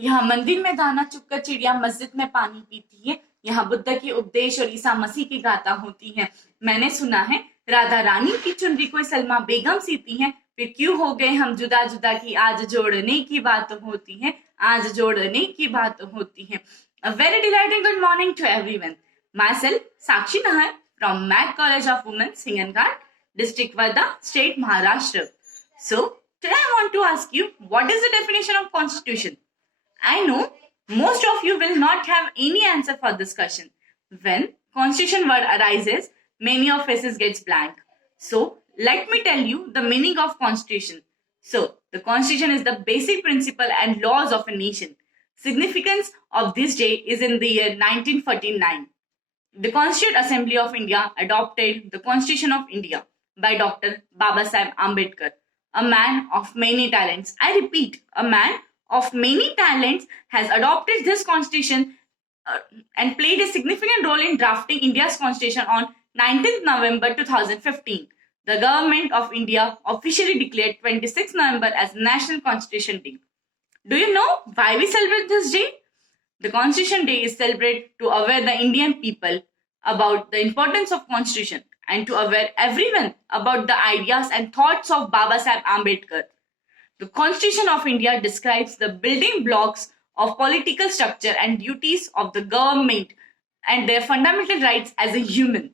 यहाँ मंदिर में दाना चुगकर चिड़िया मस्जिद में पानी पीती है। यहाँ बुद्ध के उपदेश और ईसा मसीह की गाथा होती है। मैंने सुना है राधा रानी की चुनरी कोई सलमा बेगम सीती है। फिर क्यों हो गए हम जुदा जुदा की आज जोड़ने की बात होती है, आज जोड़ने की बात होती है। A very delighting good morning to everyone. Myself Sakshi Nahar from Mac College of Women, Singangarh, District Varda, State Maharashtra. So today I want to ask you, what is the definition of constitution? I know most of you will not have any answer for this question. When constitution word arises, many of faces gets blank. So let me tell you the meaning of constitution. So the constitution is the basic principle and laws of a nation. Significance of this day is in the year 1949. The Constituent Assembly of India adopted the Constitution of India by Dr. Babasaheb Ambedkar, a man of many talents. I repeat, a man of many talents has adopted this constitution and played a significant role in drafting India's constitution on 19th November 2015. The government of India officially declared 26th November as National Constitution Day. Do you know why we celebrate this day? The Constitution Day is celebrated to aware the Indian people about the importance of Constitution and to aware everyone about the ideas and thoughts of Babasaheb Ambedkar. The Constitution of India describes the building blocks of political structure and duties of the government and their fundamental rights as a human.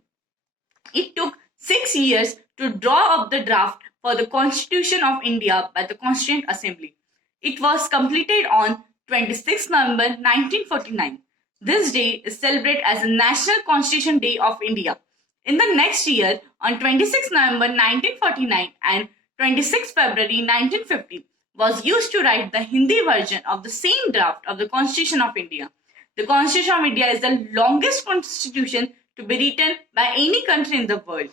It took 6 years to draw up the draft for the Constitution of India by the Constituent Assembly. It was completed on 26 November 1949. This day is celebrated as a National Constitution Day of India. In the next year, on 26 November 1949 and 26 February 1950, was used to write the Hindi version of the same draft of the Constitution of India. The Constitution of India is the longest constitution to be written by any country in the world.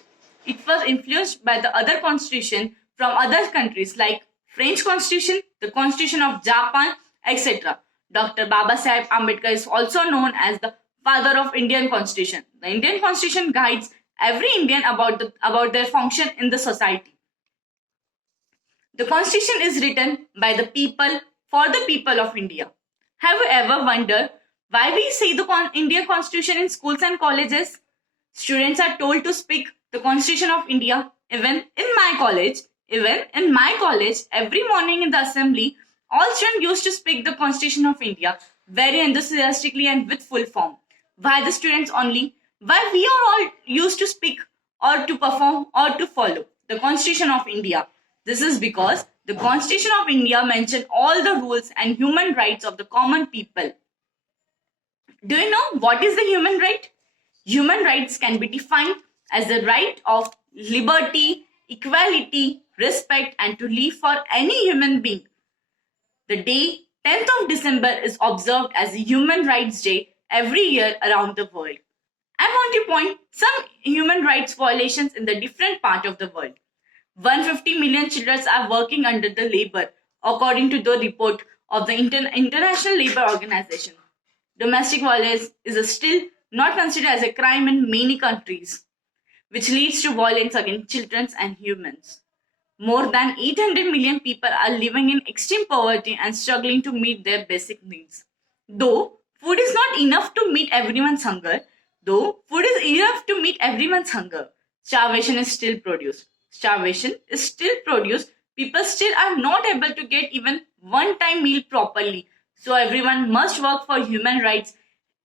It was influenced by the other constitution from other countries like French Constitution, the Constitution of Japan, etc. Dr. Babasaheb Ambedkar is also known as the father of Indian Constitution. The Indian Constitution guides every Indian about their function in the society. The Constitution is written by the people for the people of India. Have you ever wondered why we say the Indian Constitution in schools and colleges? Students are told to speak the Constitution of India. Even in my college, every morning in the assembly, all students used to speak the Constitution of India very enthusiastically and with full form. Why the students only? Why we are all used to speak or to perform or to follow the Constitution of India? This is because the Constitution of India mentions all the rules and human rights of the common people. Do you know what is the human right? Human rights can be defined as the right of liberty, equality, respect, and to live for any human being. The day 10th of December is observed as a Human Rights Day every year around the world. I want to point some human rights violations in the different part of the world. 150 million children are working under the labor, according to the report of the International Labour Organization. Domestic violence is still not considered as a crime in many countries, which leads to violence against children and humans. More than 800 million people are living in extreme poverty and struggling to meet their basic needs. Though food is not enough to meet everyone's hunger, starvation is still produced. People still are not able to get even one-time meal properly. So everyone must work for human rights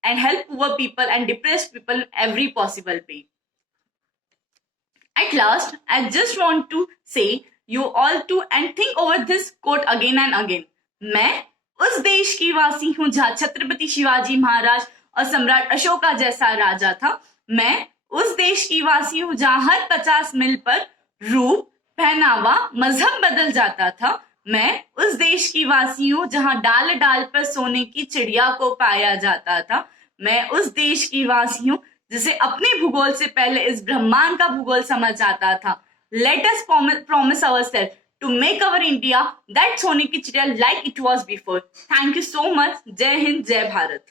and help poor people and depressed people every possible way. At last, I just want to say you all to and think over this quote again and again. मैं उस देश की वासी हूँ जहाँ छत्रपति शिवाजी महाराज और सम्राट अशोका जैसा राजा था. मैं उस देश की वासी हूँ जहाँ हर 50 मील पर रूप, पहनावा, मजहब बदल जाता था. मैं उस देश की वासी हूँ जहाँ डाल डाल पर सोने की चिड़िया को पाया जाता था. मैं उस देश की वासी हूँ जिसे अपने भूगोल से पहले इस ब्रह्मांड का भूगोल समझ आता था. Let us promise ourselves to make our India that सोने की चिड़िया like it was before. Thank you so much. जय हिंद, जय भारत.